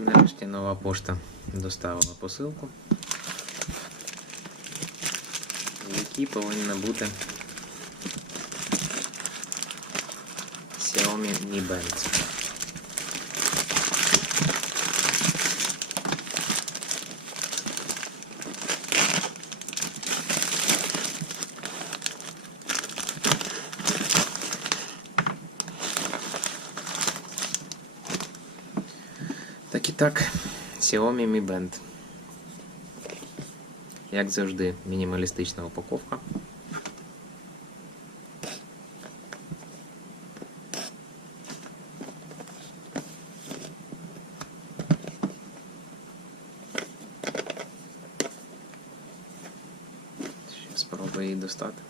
Нарешті нова пошта доставила посилку, в якій повинна бути Xiaomi Mi Band. Так і так, Xiaomi Mi Band. Як завжди, мінімалістична упаковка. Ще спробую її достати.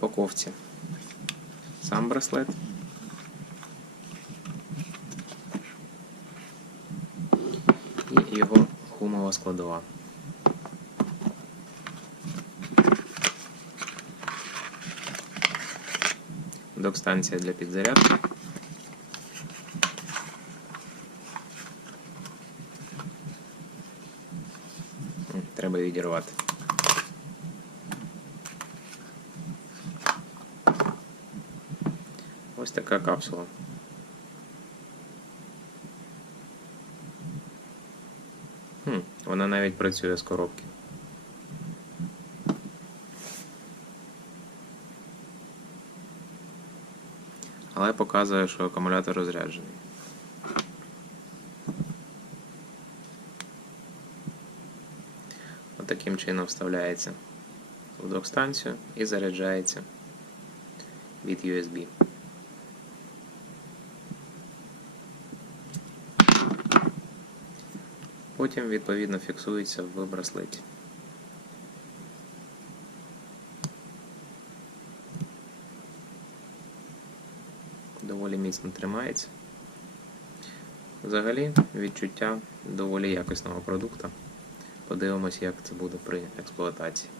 Упаковці сам браслет. І його гумова складова. Док-станція для підзарядки. Треба відірвати. Ось така капсула. Хм, вона навіть працює з коробки. Але показує, що акумулятор розряджений. Отаким чином вставляється в док-станцію і заряджається від USB. Потім відповідно фіксується в браслеті. Доволі міцно тримається. Взагалі відчуття доволі якісного продукту. Подивимось, як це буде при експлуатації.